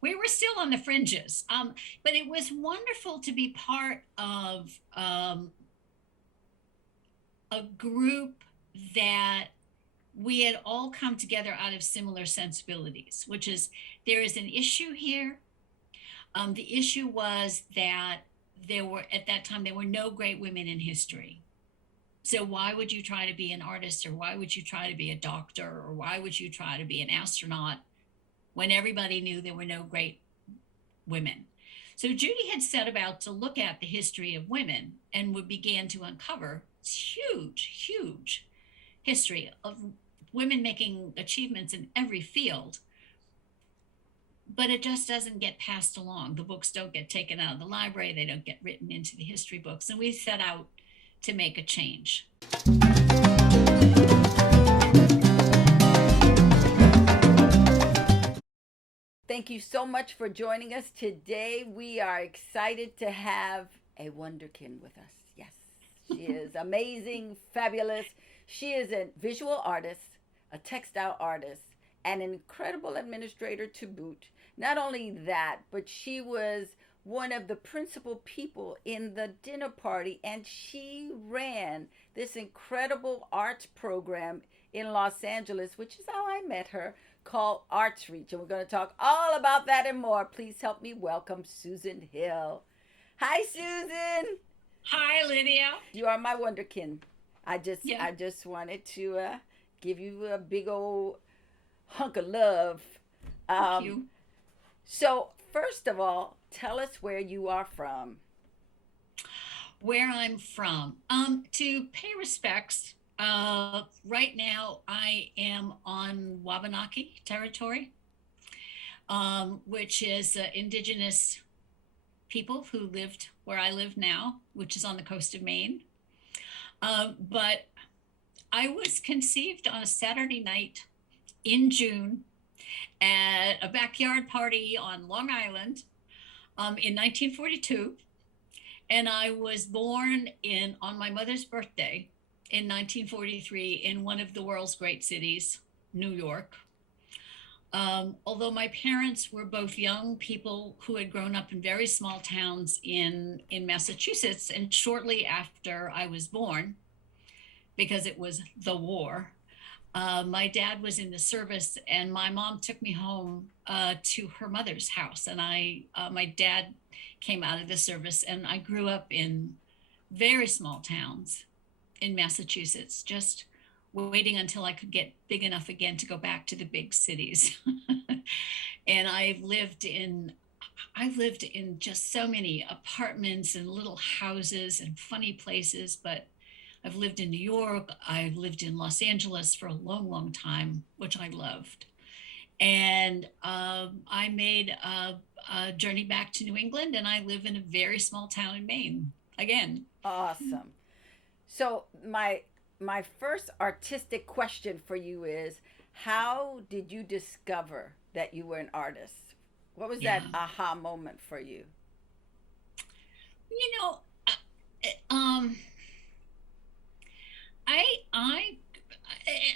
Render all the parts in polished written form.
We were still on the fringes, but it was wonderful to be part of a group that we had all come together out of similar sensibilities, which is there is an issue here. The issue was that there were, at that time, there were no great women in history. So why would you try to be an artist, or why would you try to be a doctor, or why would you try to be an astronaut when everybody knew there were no great women? So Judy had set about to look at the history of women and would began to uncover huge, huge history of women making achievements in every field, but it just doesn't get passed along. The books don't get taken out of the library, they don't get written into the history books. And we set out to make a change. Thank you so much for joining us today. We are excited to have a wonderkin with us. Yes, she is amazing, fabulous. She is a visual artist, a textile artist, and an incredible administrator to boot. Not only that, but she was one of the principal people in the dinner party, and she ran this incredible arts program in Los Angeles, which is how I met her, called Arts Reach. And we're going to talk all about that and more. Please help me welcome Susan Hill. Hi, Susan. Hi, Lydia. You are my wonderkin. I just Yeah, I just wanted to give you a big old hunk of love. thank Um, you. so first of all, tell us where you are from. Where I'm from. To pay respects, right now I am on Wabanaki territory, which is indigenous people who lived where I live now, which is on the coast of Maine. But I was conceived on a Saturday night in June at a backyard party on Long Island, in 1942, and I was born in on my mother's birthday in 1943 in one of the world's great cities, New York. Although my parents were both young people who had grown up in very small towns in Massachusetts, and shortly after I was born, because it was the war, my dad was in the service, and my mom took me home to her mother's house. And my dad came out of the service, and I grew up in very small towns in Massachusetts, just waiting until I could get big enough again to go back to the big cities. And I've lived in just so many apartments and little houses and funny places, but I've lived in New York. I've lived in Los Angeles for a long, long time, which I loved. And I made a journey back to New England, and I live in a very small town in Maine again. Awesome. So my first artistic question for you is, how did you discover that you were an artist? What was that Yeah. aha moment for you? You know, um, I,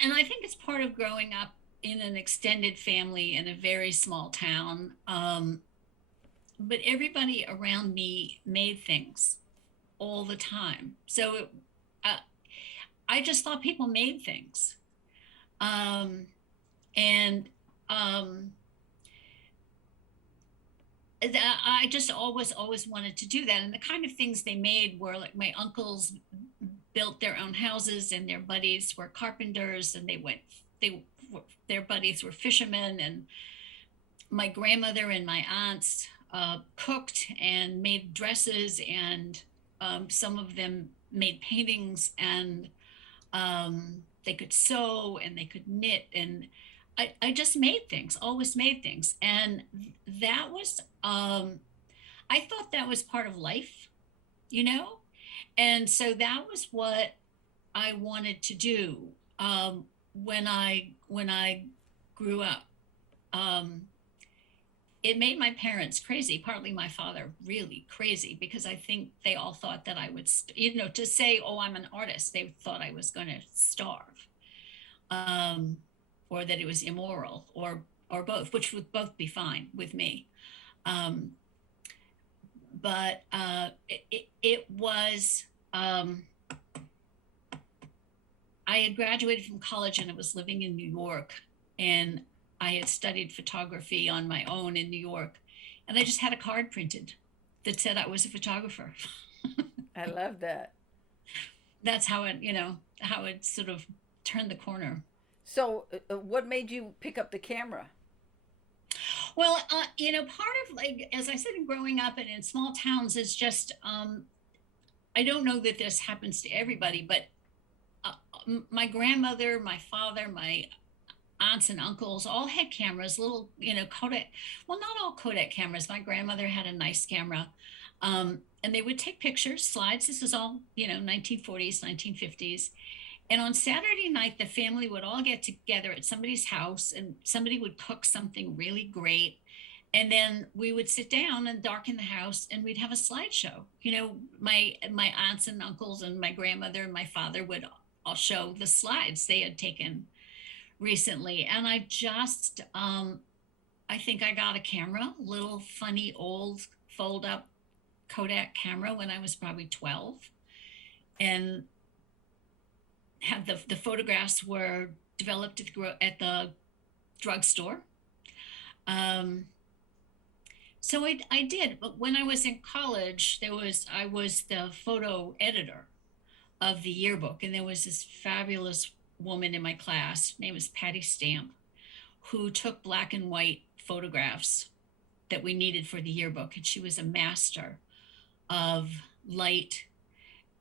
and I think it's part of growing up in an extended family in a very small town. But everybody around me made things all the time. So uh, I just thought people made things. Um, and um, I just always wanted to do that. And the kind of things they made were like my uncles built their own houses, and their buddies were carpenters, and they their buddies were fishermen, and my grandmother and my aunts cooked and made dresses, and some of them made paintings, and they could sew and they could knit, and I just made things, always made things. And that was, I thought that was part of life, you know? And so that was what I wanted to do, when I grew up. Um, it made my parents crazy, partly my father really crazy, because I think they all thought that I would, to say, oh, I'm an artist, they thought I was going to starve, um, or that it was immoral, or or both, which would both be fine with me. Um, but it was, I had graduated from college and I was living in New York, and I had studied photography on my own in New York. And I just had a card printed that said I was a photographer. I love that. That's how it, how it sort of turned the corner. So, what made you pick up the camera? Well, part of, like, as I said, growing up and in small towns is just, I don't know that this happens to everybody, but my grandmother, my father, my aunts and uncles all had cameras, little, Kodak. Well, not all Kodak cameras. My grandmother had a nice camera. And they would take pictures, slides. This is all, 1940s, 1950s. And on Saturday night, the family would all get together at somebody's house and somebody would cook something really great. And then we would sit down and darken the house and we'd have a slideshow. My aunts and uncles and my grandmother and my father would all show the slides they had taken recently. And I think I got a camera, little funny old fold up Kodak camera when I was probably 12. And had the photographs were developed at the drugstore. Um, so I did, but when I was in college, I was the photo editor of the yearbook, and there was this fabulous woman in my class, her name was Patty Stamp, who took black and white photographs that we needed for the yearbook, and she was a master of light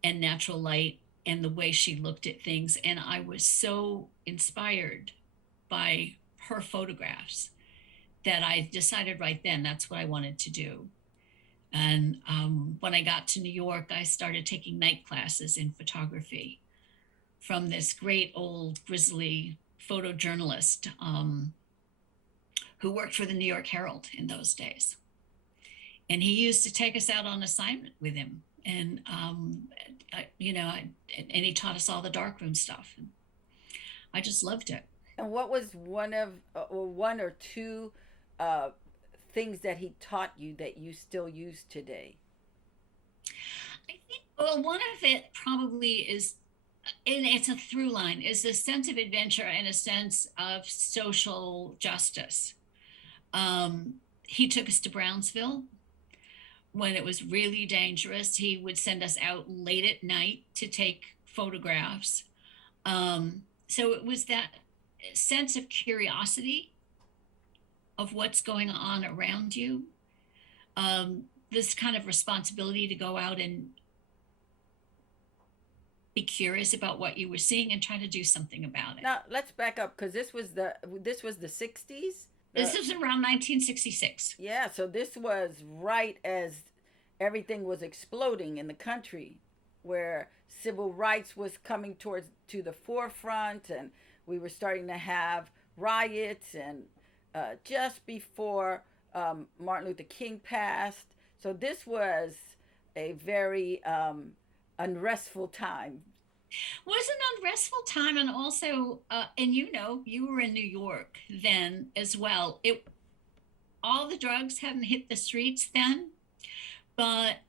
and natural light and the way she looked at things. And I was so inspired by her photographs that I decided right then that's what I wanted to do. And when I got to New York, I started taking night classes in photography from this great old grizzly photojournalist who worked for the New York Herald in those days. And he used to take us out on assignment with him. And, and he taught us all the darkroom stuff. And I just loved it. And what was one or two uh, things that he taught you that you still use today? I think, well, one of it probably is, and it's a through line, is a sense of adventure and a sense of social justice. He took us to Brownsville when it was really dangerous. He would send us out late at night to take photographs. So it was that sense of curiosity of what's going on around you, this kind of responsibility to go out and be curious about what you were seeing and try to do something about it. Now let's back up because this was the 60s. This is around 1966. Yeah, so this was right as everything was exploding in the country, where civil rights was coming towards to the forefront, and we were starting to have riots, and just before Martin Luther King passed. So this was a very unrestful time. Was an unrestful time, and also, and you were in New York then as well. All the drugs hadn't hit the streets then, but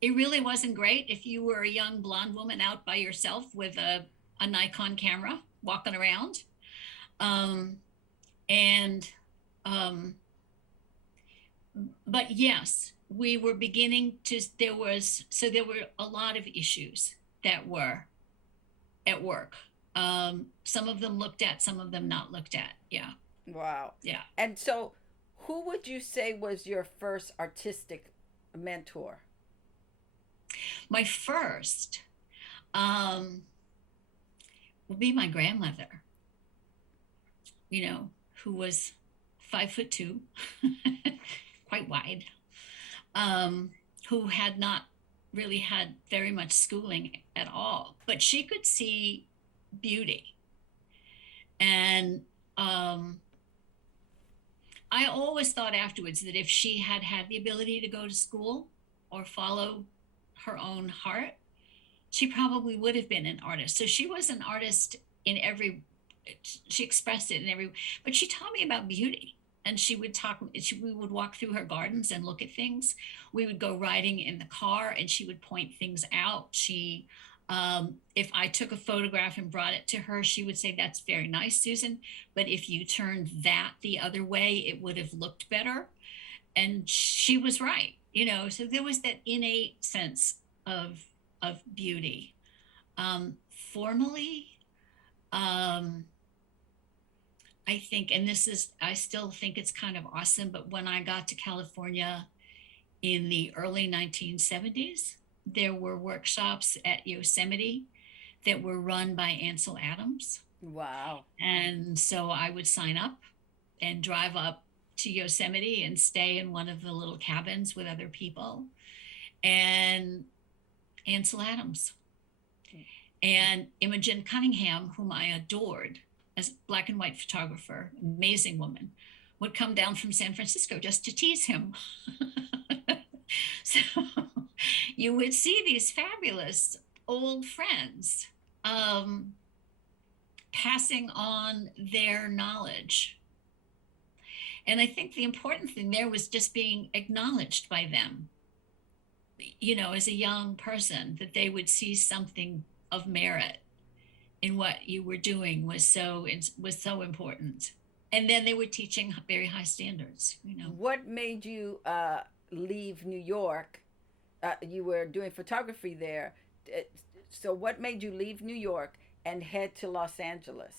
it really wasn't great if you were a young blonde woman out by yourself with a Nikon camera walking around. Um, and but yes, we were beginning to, there were a lot of issues that were at work. Some of them looked at, some of them not looked at. Yeah. Wow. Yeah. And so, who would you say was your first artistic mentor? My first would be my grandmother, who was 5'2", quite wide, who had not really had very much schooling at all, but she could see beauty. And I always thought afterwards that if she had had the ability to go to school or follow her own heart, she probably would have been an artist. So she was an artist in she expressed it in every, but she taught me about beauty. And we would walk through her gardens and look at things. We would go riding in the car and she would point things out. If I took a photograph and brought it to her, she would say, "That's very nice, Susan. But if you turned that the other way, it would have looked better." And she was right, so there was that innate sense of beauty. Formally, um, I think, and I still think it's kind of awesome, but when I got to California in the early 1970s, there were workshops at Yosemite that were run by Ansel Adams. Wow. And so I would sign up and drive up to Yosemite and stay in one of the little cabins with other people. And Ansel Adams and Imogen Cunningham, whom I adored as black and white photographer, amazing woman, would come down from San Francisco just to tease him. So you would see these fabulous old friends passing on their knowledge. And I think the important thing there was just being acknowledged by them, as a young person, that they would see something of merit in what you were doing was so important. And then they were teaching very high standards. What made you leave New York? You were doing photography there. Uh, So, what made you leave New York and head to Los Angeles?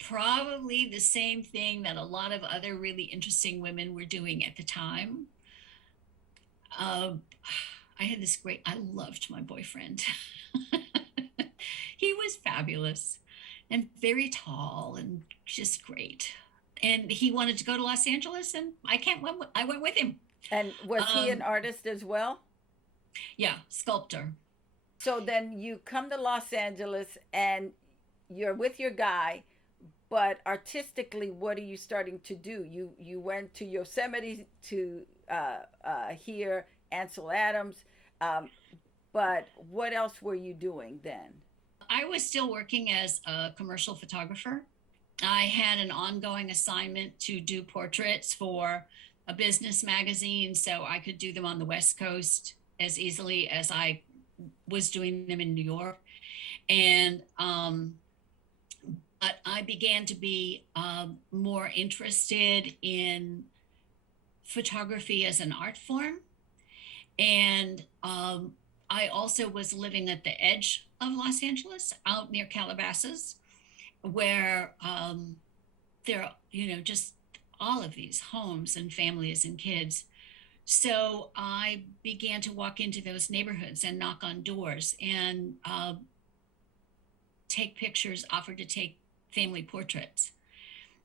Probably the same thing that a lot of other really interesting women were doing at the time. Uh, I loved my boyfriend. He was fabulous and very tall and just great. And he wanted to go to Los Angeles, and I went with him. And was he an Um, artist as well? yeah, sculptor. So then you come to Los Angeles and you're with your guy, but artistically, what are you starting to do? You went to Yosemite to hear Ansel Adams, um, but what else were you doing then? I was still working as a commercial photographer. I had an ongoing assignment to do portraits for a business magazine, so I could do them on the West Coast as easily as I was doing them in New York. And but I began to be more interested in photography as an art form. And I also was living at the edge of Los Angeles, out near Calabasas, where there are, just all of these homes and families and kids. So I began to walk into those neighborhoods and knock on doors and take pictures, offer to take family portraits.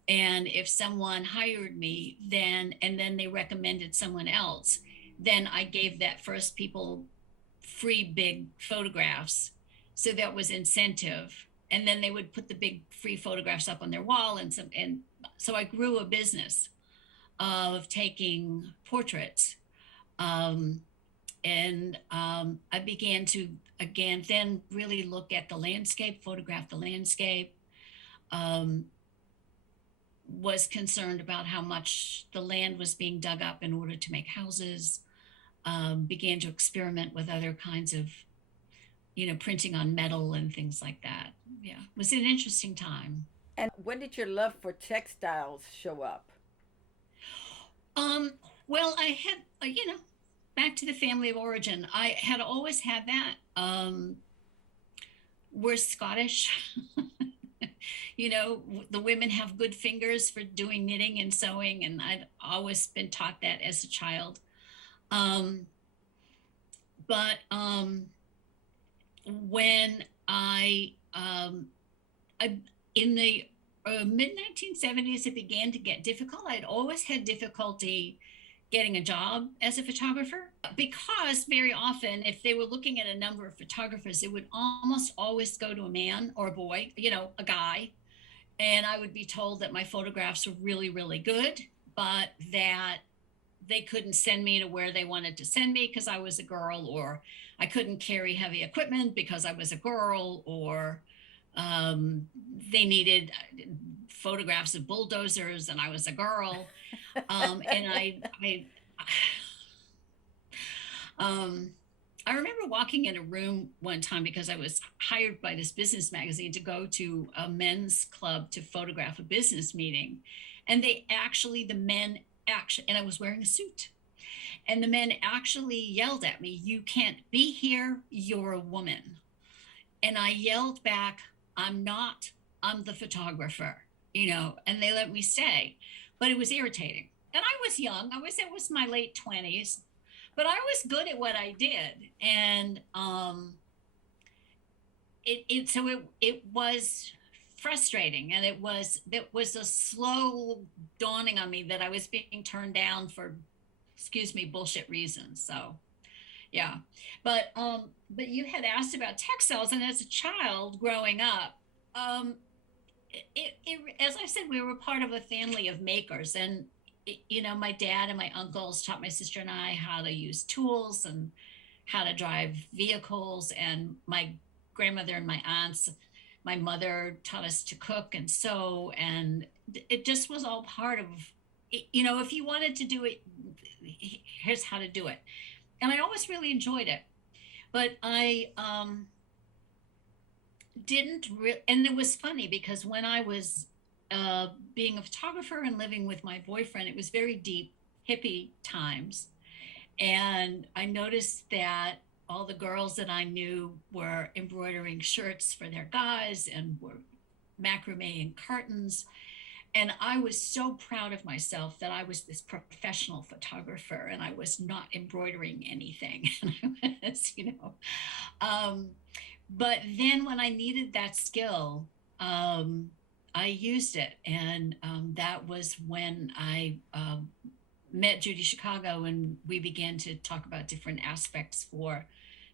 And if someone hired me, and then they recommended someone else, then I gave that first people free big photographs. So that was incentive. And then they would put the big free photographs up on their wall, and so I grew a business of taking portraits. Um, and I began to again then really look at the landscape, photograph the landscape. Um, was concerned about how much the land was being dug up in order to make houses. Began to experiment with other kinds of, printing on metal and things like that. Yeah, it was an interesting time. And when did your love for textiles show up? Um, well, I had, back to the family of origin, I had always had that. We're Scottish. The women have good fingers for doing knitting and sewing, and I'd always been taught that as a child. Um, but when I in the mid 1970s, it began to get difficult. I'd always had difficulty getting a job as a photographer because very often, if they were looking at a number of photographers, it would almost always go to a man or a boy, a guy. And I would be told that my photographs were really, really good, but that they couldn't send me to where they wanted to send me because I was a girl, or I couldn't carry heavy equipment because I was a girl, or Um, they needed photographs of bulldozers, and I was a girl. And um, I remember walking in a room one time because I was hired by this business magazine to go to a men's club to photograph a business meeting. And the men actually, and I was wearing a suit, and the men actually yelled at me, "You can't be here, you're a woman." And I yelled back, "I'm not, I'm the photographer," and they let me stay. But it was irritating. And I was young, it was my late 20s, but I was good at what I did. And it was frustrating, and it was a slow dawning on me that I was being turned down for, excuse me, bullshit reasons. So yeah. But you had asked about textiles, and as a child growing up, um as I said, we were part of a family of makers. And my dad and my uncles taught my sister and I how to use tools and how to drive vehicles, and my grandmother and my aunts, my mother taught us to cook and sew, and it just was all part of, if you wanted to do it, here's how to do it. And I always really enjoyed it. But I didn't and it was funny because when I was being a photographer and living with my boyfriend, it was very deep hippie times. And I noticed that all the girls that I knew were embroidering shirts for their guys and were macrameing curtains. And I was so proud of myself that I was this professional photographer and I was not embroidering anything. And I was, um, but then when I needed that skill, I used it. And that was when I met Judy Chicago, and we began to talk about different aspects for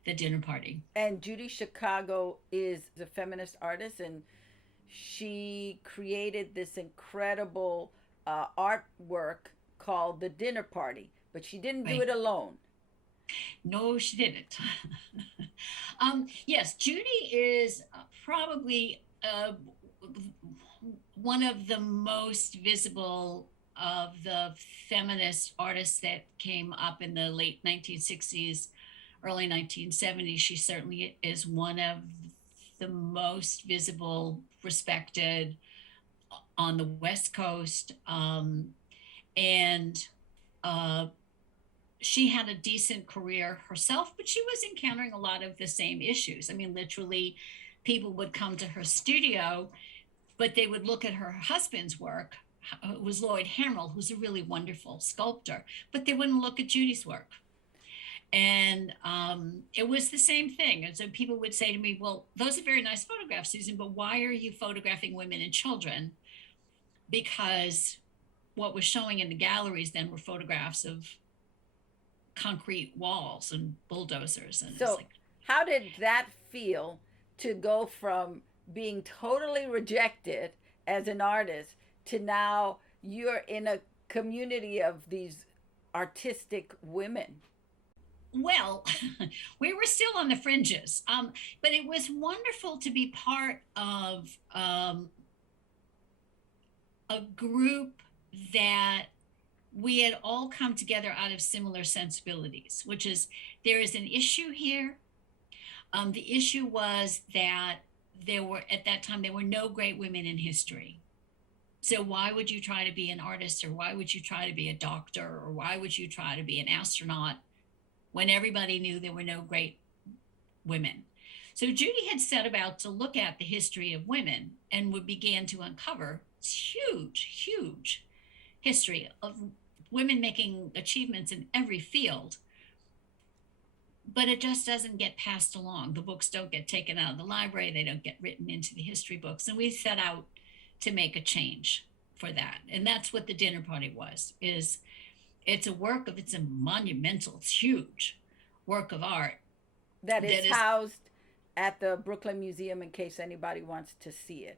the dinner party. And Judy Chicago is a feminist artist, and she created this incredible artwork called The Dinner Party, but she didn't do Right. it alone. No, she didn't. Yes, Judy is probably one of the most visible of the feminist artists that came up in the late 1960s, early 1970s. She certainly is one of the most visible, respected on the West Coast. And uh, she had a decent career herself, but she was encountering a lot of the same issues. I mean, literally, people would come to her studio, but they would look at her husband's work. It was Lloyd Hamrill, who's a really wonderful sculptor, but they wouldn't look at Judy's work. And it was the same thing. And so people would say to me, "Well, those are very nice photographs, Susan, but why are you photographing women and children?" Because what was showing in the galleries then were photographs of concrete walls and bulldozers. And it's So, like, how did that feel to go from being totally rejected as an artist to now you're in a community of these artistic women? well, we were still on the fringes, but it was wonderful to be part of a group that we had all come together out of similar sensibilities, which is, there is an issue here. The issue was that at that time, there were no great women in history. So why would you try to be an artist, or why would you try to be a doctor, or why would you try to be an astronaut when everybody knew there were no great women? So Judy had set about to look at the history of women and would begin to uncover huge, huge history of women making achievements in every field. But it just doesn't get passed along. The books don't get taken out of the library, they don't get written into the history books. And we set out to make a change for that. And that's what the dinner party was. It's a monumental, it's huge work of art That is that is housed at the Brooklyn Museum in case anybody wants to see it.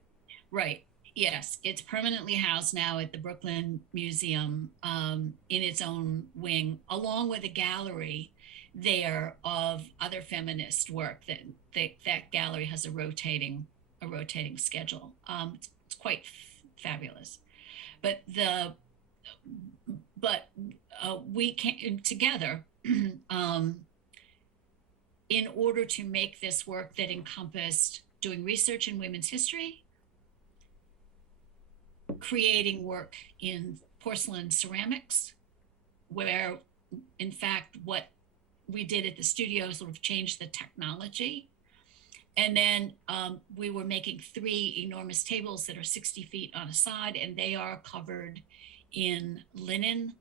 right. Yes, it's permanently housed now at the Brooklyn Museum, in its own wing, along with a gallery there of other feminist work. That gallery has a a rotating schedule. It's quite fabulous. But the but we came together um, in order to make this work that encompassed doing research in women's history, creating work in porcelain ceramics, where in fact what we did at the studio sort of changed the technology. And then we were making 3 enormous tables that are 60 feet on a side, and they are covered in linen,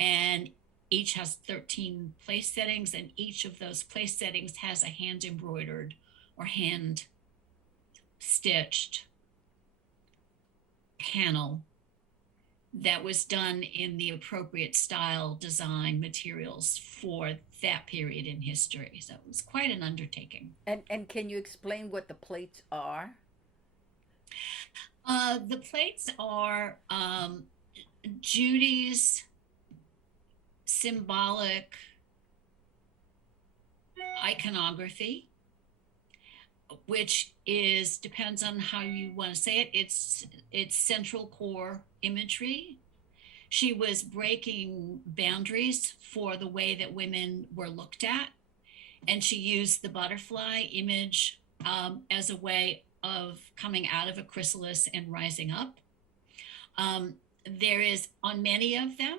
and each has 13 place settings, and each of those place settings has a hand embroidered or hand stitched panel that was done in the appropriate style, design, materials for that period in history. So it was quite an undertaking. And can you explain what the plates are? The plates are Judy's symbolic iconography, which is, depends on how you want to say it, it's central core imagery. She was breaking boundaries for the way that women were looked at, and she used the butterfly image as a way of coming out of a chrysalis and rising up. There is on many of them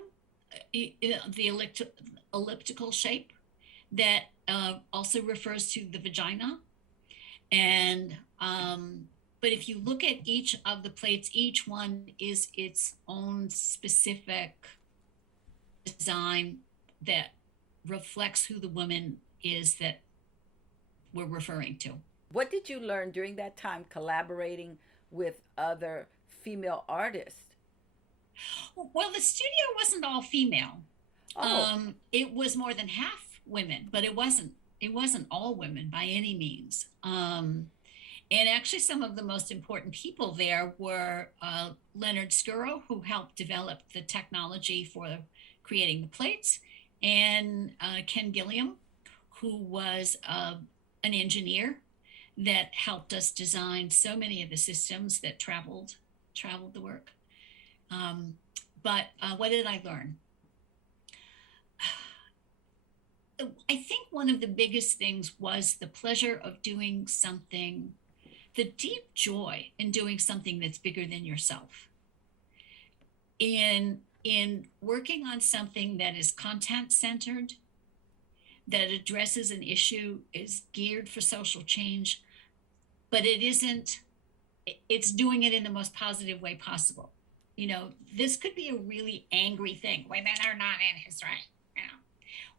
the elliptical shape that also refers to the vagina. And but if you look at each of the plates, each one is its own specific design that reflects who the woman is that we're referring to. What did you learn during that time collaborating with other female artists? Well, the studio wasn't all female. Oh, It was more than half women, but it wasn't all women by any means. And actually, some of the most important people there were Leonard Scuro, who helped develop the technology for creating the plates, and Ken Gilliam, who was an engineer that helped us design so many of the systems that traveled the work. But what did I learn? I think one of the biggest things was the pleasure of doing something, the deep joy in doing something that's bigger than yourself. In working on something that is content centered, that addresses an issue, is geared for social change, but it isn't, it's doing it in the most positive way possible. This could be a really angry thing. Women are not in history.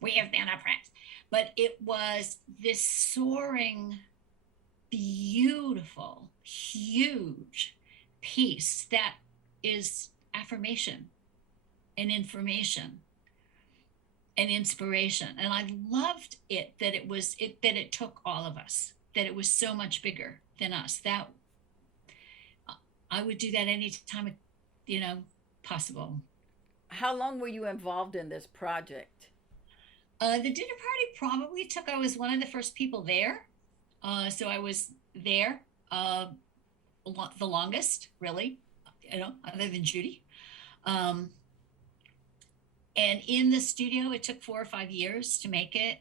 We have been oppressed. But it was this soaring, beautiful, huge piece that is affirmation and information and inspiration. And I loved it that it took all of us, that it was so much bigger than us. That I would do that anytime, possible. how long were you involved in this project? The dinner party probably took, I was one of the first people there. So I was there the longest, really, other than Judy. Um, and in the studio, it took 4 or 5 years to make it.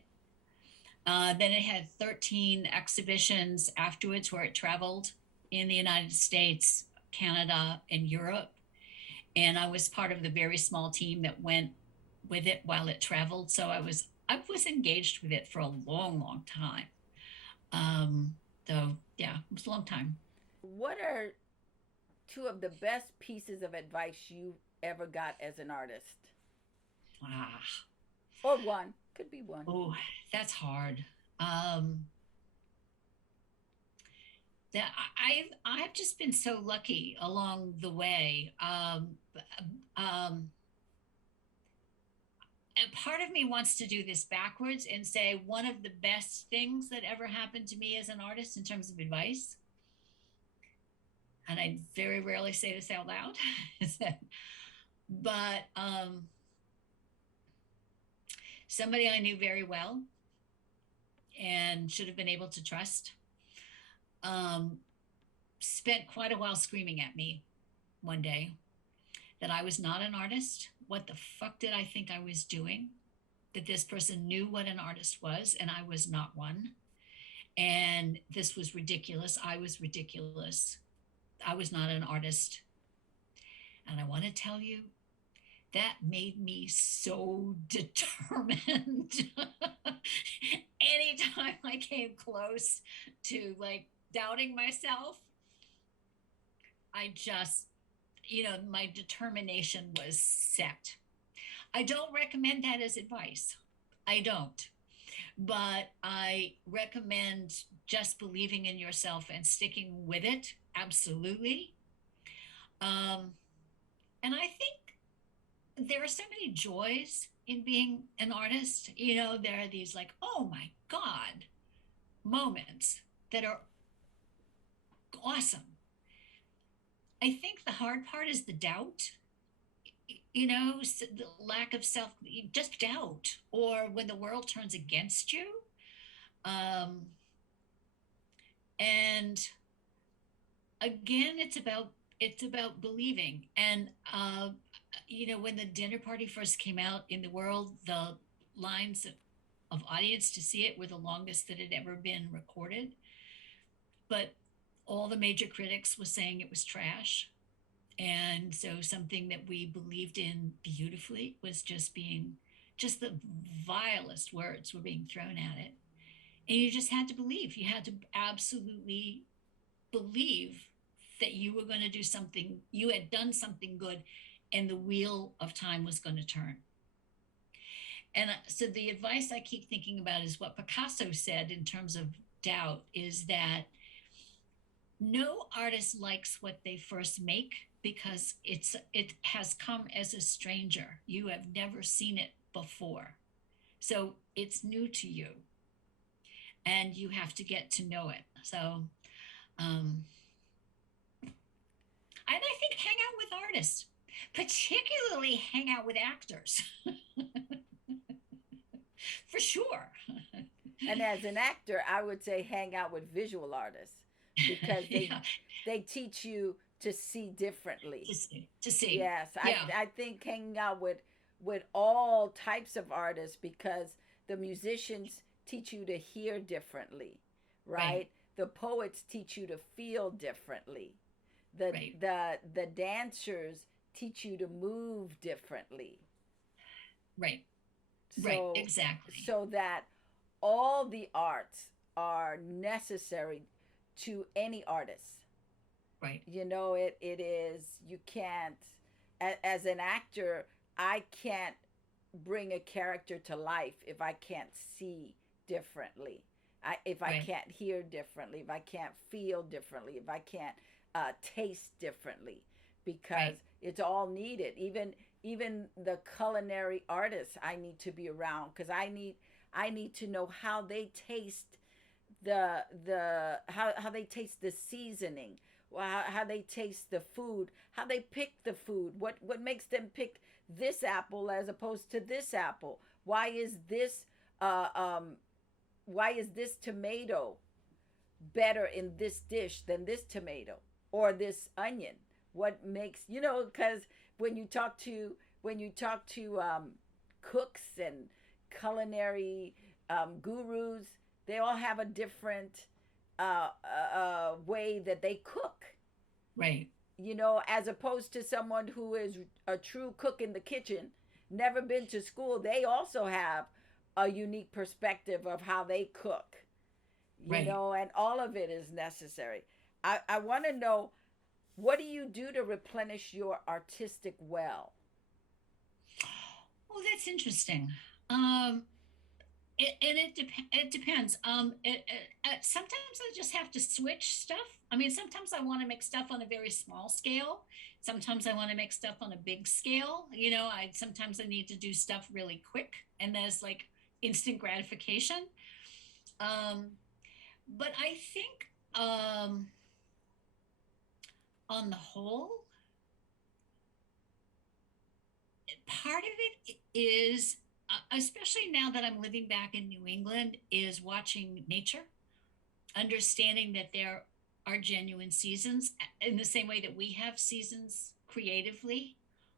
Then it had 13 exhibitions afterwards where it traveled in the United States, Canada, and Europe. And I was part of the very small team that went with it while it traveled. So I was engaged with it for a long, long time. So yeah, it was a long time. What are two of the best pieces of advice you ever got as an artist? Ah, Or one, could be one. oh, that's hard. Um, that I've just been so lucky along the way. And part of me wants to do this backwards and say one of the best things that ever happened to me as an artist in terms of advice, and I very rarely say this out loud, but somebody I knew very well and should have been able to trust, um, spent quite a while screaming at me one day that I was not an artist. What the fuck did I think I was doing? That this person knew what an artist was and I was not one. And this was ridiculous. I was ridiculous. I was not an artist. And I want to tell you, that made me so determined. Anytime I came close to like doubting myself, I just, my determination was set. I don't recommend that as advice. I don't. But I recommend just believing in yourself and sticking with it. Absolutely. Um, and I think there are so many joys in being an artist. There are these like, oh my God, moments that are awesome. I think the hard part is the doubt, the lack of self, just doubt, or when the world turns against you. Um, and again, it's about believing. And when the dinner party first came out in the world, the lines of audience to see it were the longest that had ever been recorded. But all the major critics was saying it was trash. And so something that we believed in beautifully was just the vilest words were being thrown at it. And you just had to believe. You had to absolutely believe that you were going to do something, you had done something good, and the wheel of time was going to turn. And so the advice I keep thinking about is what Picasso said in terms of doubt, is that no artist likes what they first make because it has come as a stranger. You have never seen it before. So it's new to you and you have to get to know it. So and I think hang out with artists, particularly hang out with actors. For sure. And as an actor, I would say hang out with visual artists because they Yeah, they teach you to see differently. to see. Yes, Yeah, I think hanging out with all types of artists because the musicians teach you to hear differently, right, right? The poets teach you to feel differently. The right, the dancers teach you to move differently. right, right, So exactly. so that all the arts are necessary to any artist. Right, It is, you can't, as an actor, I can't bring a character to life if I can't see differently. If I right, can't hear differently, if I can't feel differently, if I can't taste differently, because right, it's all needed. Even the culinary artists I need to be around because I need to know how they taste how they taste the seasoning, how they taste the food, how they pick the food, what makes them pick this apple as opposed to this apple. Uh, um, why is this tomato better in this dish than this tomato or this onion? What makes because when you talk to cooks and culinary gurus, they all have a different way that they cook. right, As opposed to someone who is a true cook in the kitchen, never been to school, they also have a unique perspective of how they cook, right. and all of it is necessary. I want to know, what do you do to replenish your artistic well? Oh, that's interesting. Um, it depends. Sometimes I just have to switch stuff. I mean, sometimes I want to make stuff on a very small scale. Sometimes I want to make stuff on a big scale. I need to do stuff really quick, and there's like instant gratification. Um, but I think on the whole, part of it is, especially now that I'm living back in New England, is watching nature, understanding that there our genuine seasons in the same way that we have seasons creatively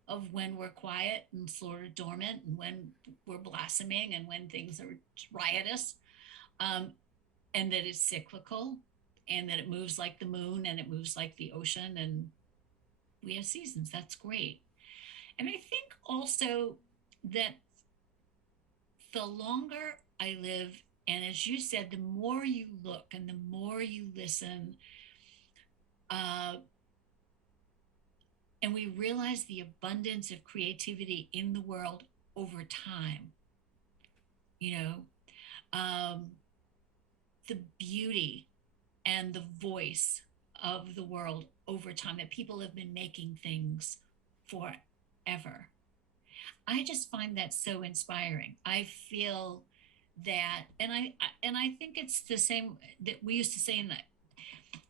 of when we're quiet and sort of dormant and when we're blossoming and when things are riotous, um, and that it's cyclical and that it moves like the moon and it moves like the ocean, and we have seasons. That's great. And I think also that the longer I live, and as you said, the more you look and the more you listen, uh, and we realize the abundance of creativity in the world over time, you know, um, the beauty and the voice of the world over time, that people have been making things forever. I just find that so inspiring. I feel that, and I think it's the same that we used to say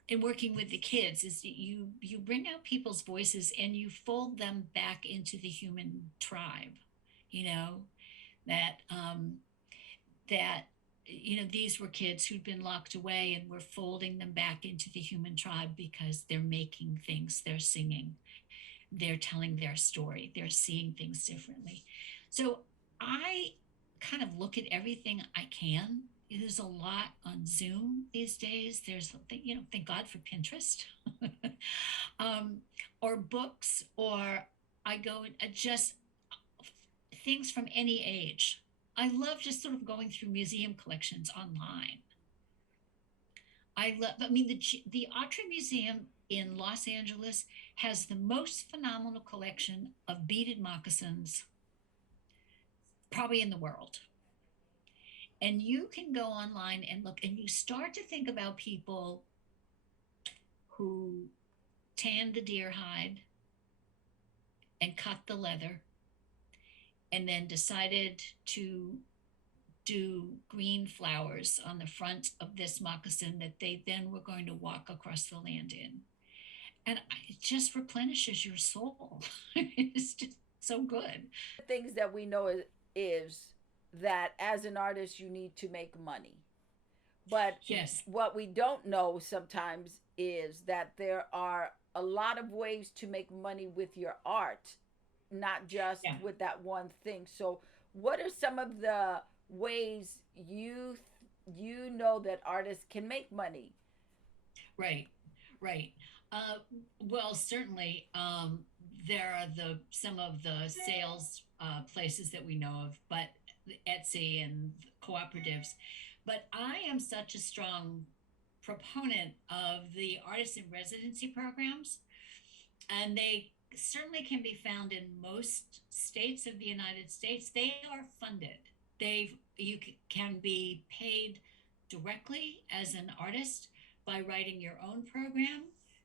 in working with the kids, is that you bring out people's voices and you fold them back into the human tribe, you know, that that these were kids who'd been locked away, and we're folding them back into the human tribe because they're making things, they're singing, they're telling their story, they're seeing things differently. So I kind of look at everything I can. There's a lot on Zoom these days. There's, thank God for Pinterest, um, or books, or I go and adjust things from any age. I love just sort of going through museum collections online. I mean, the Autry Museum in Los Angeles has the most phenomenal collection of beaded moccasins probably in the world. And you can go online and look, and you start to think about people who tanned the deer hide and cut the leather and then decided to do green flowers on the front of this moccasin that they then were going to walk across the land in. And it just replenishes your soul. It's just so good. Things that we know is that as an artist, you need to make money. But Yes. what we don't know sometimes is that there are a lot of ways to make money with your art, not just Yeah. with that one thing. So, what are some of the ways you know that artists can make money? Right. Right. Uh, well, certainly, there are the some of the sales places that we know of, but Etsy and cooperatives. But I am such a strong proponent of the artist in residency programs, and they certainly can be found in most states of the United States. They are funded. You can be paid directly as an artist by writing your own program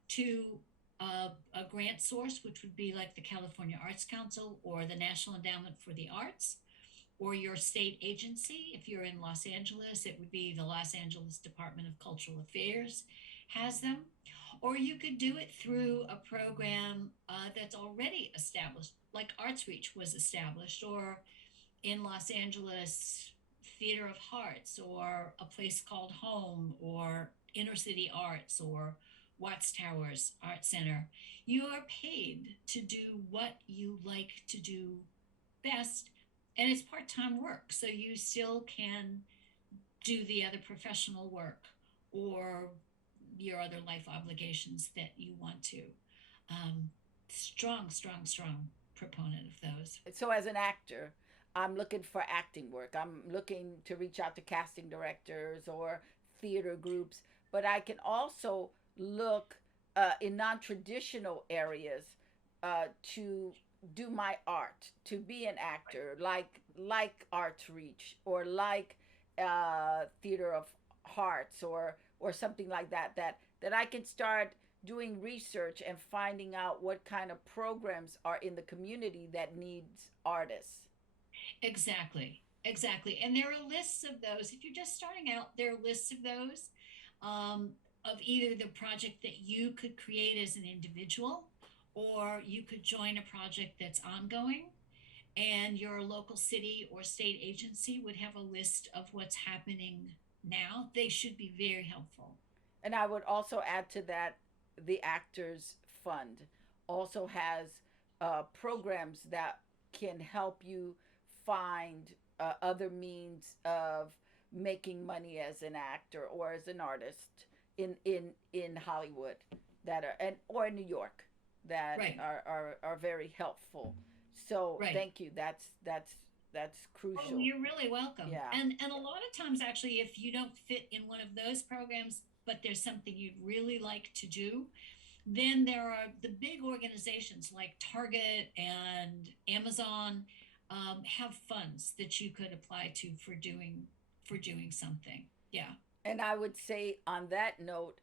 to a grant source, which would be like the California Arts Council or the National Endowment for the Arts, or your state agency. If you're in Los Angeles, it would be the Los Angeles Department of Cultural Affairs has them. Or you could do it through a program that's already established, like Arts Reach was established, or in Los Angeles, Theater of Hearts, or a place called Home, or Inner City Arts, or Watts Towers Art Center. You are paid to do what you like to do best, and it's part-time work, so you still can do the other professional work or your other life obligations that you want to. Strong proponent of those. So, as an actor, I'm looking for acting work. I'm looking to reach out to casting directors or theater groups, but I can also look in non traditional areas to do my art, to be an actor, like Arts Reach or like Theater of Hearts or something like that. That I can start doing research and finding out what kind of programs are in the community that needs artists. Exactly, exactly. And there are lists of those. If you're just starting out, there are lists of those, um, of either the project that you could create as an individual, or you could join a project that's ongoing, and your local city or state agency would have a list of what's happening now. They should be very helpful. And I would also add to that, the Actors Fund also has programs that can help you find other means of making money as an actor or as an artist in Hollywood, that are, and or in New York, that Right, are very helpful. So right. thank you. That's Oh, crucial. you're really welcome. Yeah. And a lot of times, actually, if you don't fit in one of those programs, but there's something you'd really like to do, then there are the big organizations like Target and Amazon, have funds that you could apply to for doing something. Yeah, And I would say on that note,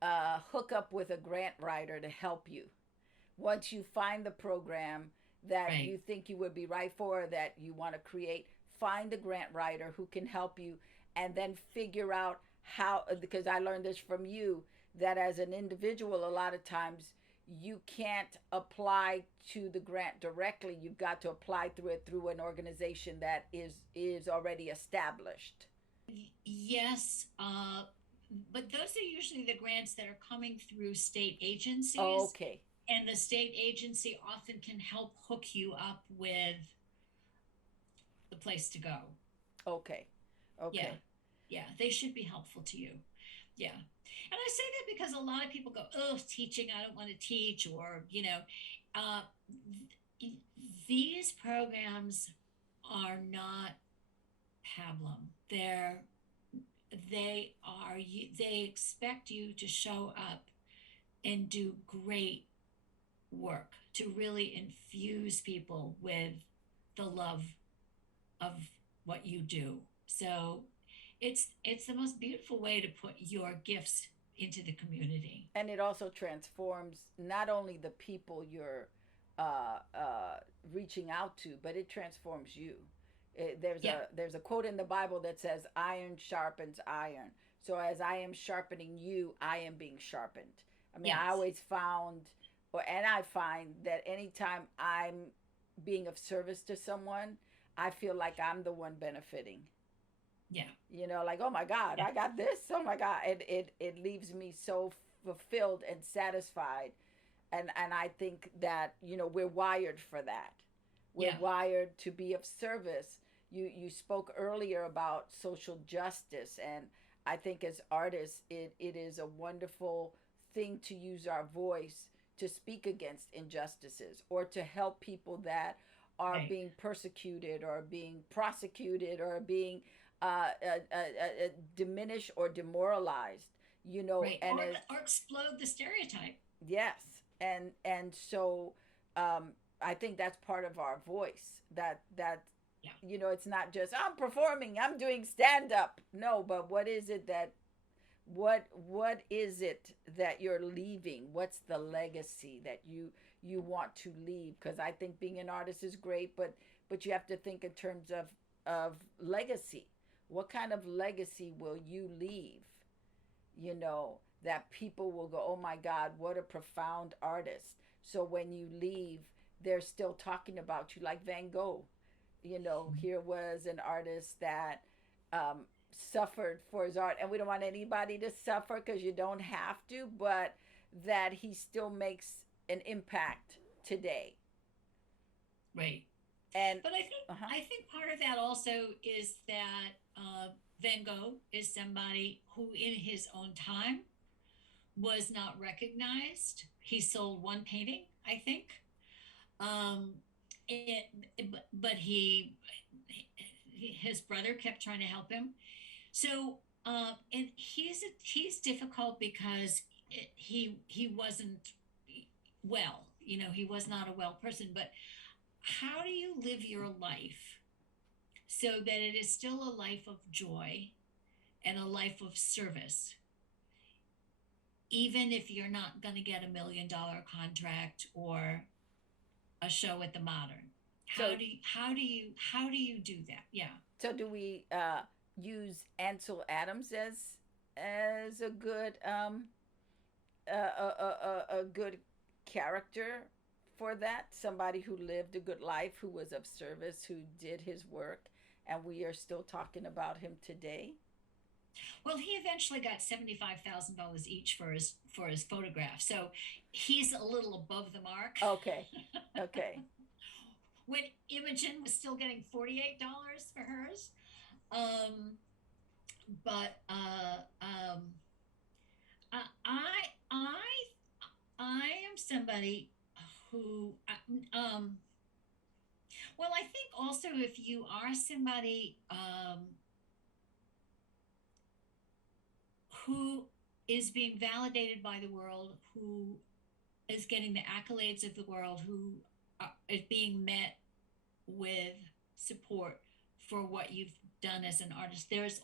hook up with a grant writer to help you. Once you find the program that you right, think you would be right for, that you want to create, find a grant writer who can help you, and then figure out how, because I learned this from you, that as an individual, a lot of times you can't apply to the grant directly. You've got to apply through it through an organization that is already established. yes. But those are usually the grants that are coming through state agencies, Okay. and the state agency often can help hook you up with the place to go. Okay. Yeah, Okay. yeah, they should be helpful to you. Yeah. And I say that because a lot of people go, oh, teaching, I don't want to teach, or, uh, these programs are not pablum. They expect you to show up and do great work, to really infuse people with the love of what you do. So it's the most beautiful way to put your gifts into the community. And it also transforms not only the people you're uh, uh, reaching out to, but it transforms you. Yeah. There's a quote in the Bible that says, "Iron sharpens iron." So as I am sharpening you, I am being sharpened. I mean, I Yes. always found, and I find that anytime I'm being of service to someone, I feel like I'm the one benefiting. Yeah. Like, oh my God, Yeah. I got this. Oh my God. It leaves me so fulfilled and satisfied. And I think that, we're wired for that. We're Yeah. wired to be of service. You spoke earlier about social justice, and I think as artists, it is a wonderful thing to use our voice to speak against injustices, or to help people that are Right. being persecuted or being prosecuted or being diminished or demoralized. Right. And as Or explode the stereotype. Yes, and so I think that's part of our voice. That Yeah. it's not just I'm performing, I'm doing stand up. No, but what is it that you're leaving? What's the legacy that you want to leave? Because I think being an artist is great, but you have to think in terms of legacy. What kind of legacy will you leave? That people will go, oh my God, what a profound artist. So when you leave, they're still talking about you, like Van Gogh. Here was an artist that suffered for his art, and we don't want anybody to suffer because you don't have to, but that he still makes an impact today. Right. And But uh-huh. I think part of that also is that, Van Gogh is somebody who, in his own time, was not recognized. He sold one painting, I think. Um, but his brother kept trying to help him. So, and he's difficult because he wasn't well. He was not a well person. But how do you live your life so that it is still a life of joy and a life of service, even if you're not going to get $1 million contract or a show at the Modern? so How do you do that? Yeah. so do we use Ansel Adams as a good a good character for that, somebody who lived a good life, who was of service, who did his work, and we are still talking about him today. Well, he eventually got $75,000 each for his photograph. So he's a little above the mark. Okay. Okay. When Imogen was still getting $48 for hers. Um, but I I I am somebody who well, I think also if you are somebody who is being validated by the world, who is getting the accolades of the world, who is being met with support for what you've done as an artist, there is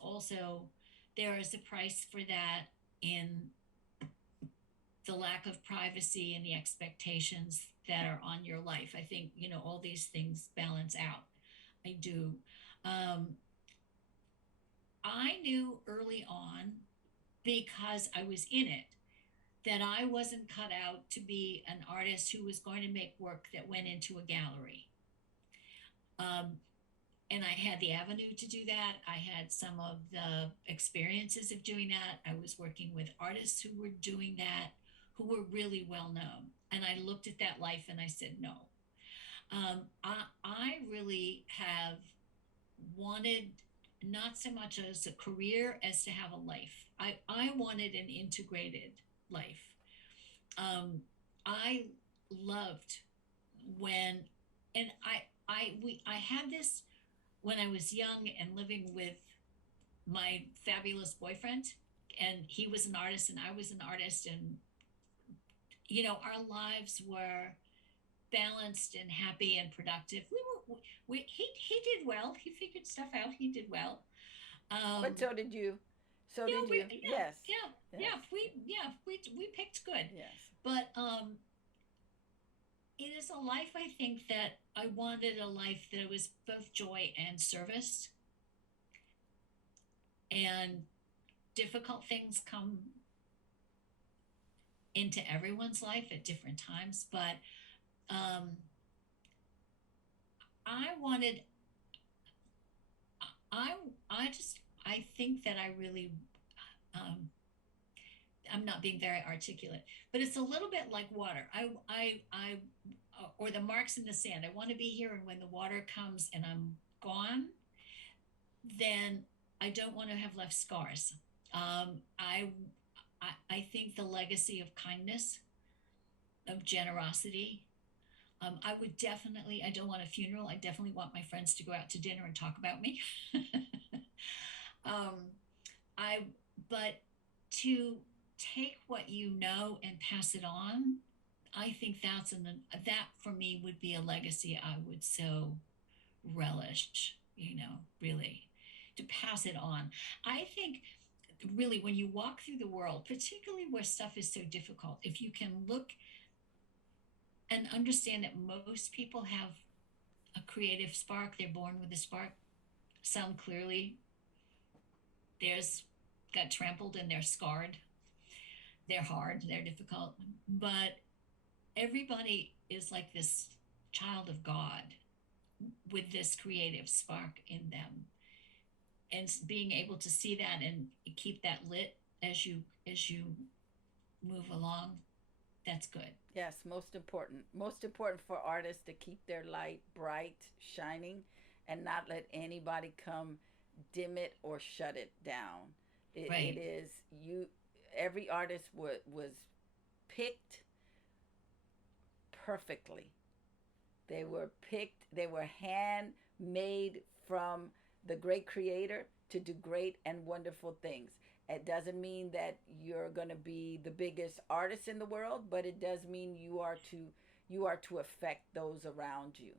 a price for that in the lack of privacy and the expectations that are on your life. I think, all these things balance out. I do. Um, I knew early on, because I was in it, that I wasn't cut out to be an artist who was going to make work that went into a gallery. Um, and I had the avenue to do that. I had some of the experiences of doing that. I was working with artists who were doing that, who were really well known. And I looked at that life and I said, no. I really have wanted not so much as a career as to have a life. I wanted an integrated life. I loved when, and I had this when I was young and living with my fabulous boyfriend, and he was an artist and I was an artist, and our lives were balanced and happy and productive. He did well. He figured stuff out. He did well. But Um, so did you. So yeah, did you. Yes. Yes. we picked good, Yes. but it is a life. I think that I wanted a life that was both joy and service, and difficult things come into everyone's life at different times, but um, I wanted I I think that I really um, I'm not being very articulate, but it's a little bit like water. Or the marks in the sand. I want to be here, and when the water comes and I'm gone, then I don't want to have left scars. Um, I, I think the legacy of kindness, of generosity. I would definitely. I don't want a funeral. I definitely want my friends to go out to dinner and talk about me. um, I, but to take what you know and pass it on, I think that for me would be a legacy I would so relish, really, to pass it on. I think really when you walk through the world, particularly where stuff is so difficult, if you can look and understand that most people have a creative spark, they're born with a spark. Some clearly theirs got trampled and they're scarred, they're hard, they're difficult, but everybody is like this child of God with this creative spark in them, and being able to see that and keep that lit as you move along, that's good. Yes, most important. Most important for artists to keep their light bright, shining, and not let anybody come dim it or shut it down. It Right. is you. Every artist was picked perfectly. They were picked. They were handmade from the great creator to do great and wonderful things. It doesn't mean that you're going to be the biggest artist in the world, but it does mean you are to affect those around you.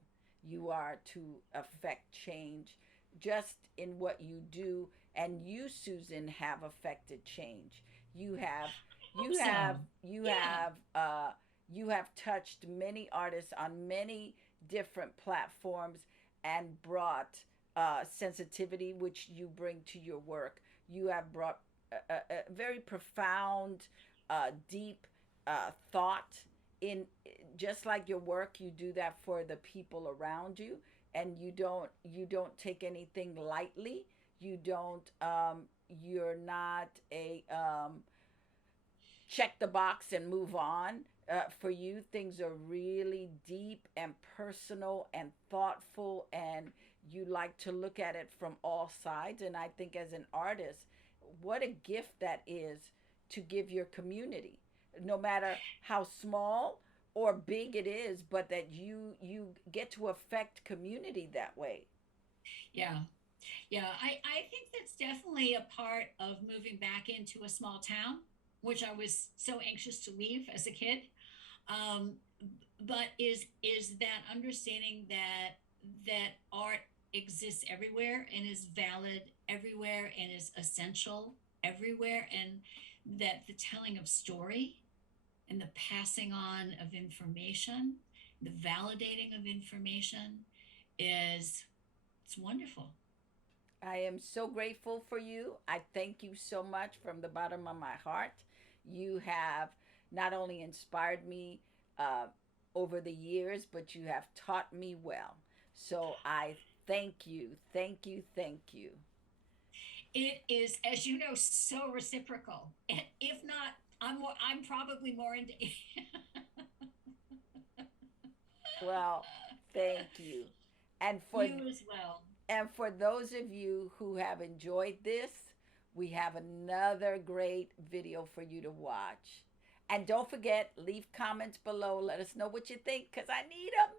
You are to affect change just in what you do, and you, Susan, have affected change. You have I hope you have so. you Yeah. have you have touched many artists on many different platforms and brought sensitivity, which you bring to your work. You have brought a very profound, deep thought in, just like your work. You do that for the people around you, and you don't take anything lightly. You don't. you're not a check the box and move on. For you, things are really deep and personal and thoughtful, and you like to look at it from all sides. And I think as an artist, what a gift that is to give your community, no matter how small or big it is, but that you get to affect community that way. Yeah. Yeah, I think that's definitely a part of moving back into a small town, which I was so anxious to leave as a kid. Um, but is that understanding that art exists everywhere and is valid everywhere and is essential everywhere, and that the telling of story and the passing on of information, the validating of information is it's wonderful. I am so grateful for you. I thank you so much from the bottom of my heart. You have not only inspired me uh, over the years, but you have taught me well. So I thank you, thank you, thank you. It is, as you know, so reciprocal. And if not, I'm probably more into Well, thank you. And for you as well. and for those of you who have enjoyed this, we have another great video for you to watch. And don't forget, leave comments below. Let us know what you think because I need them.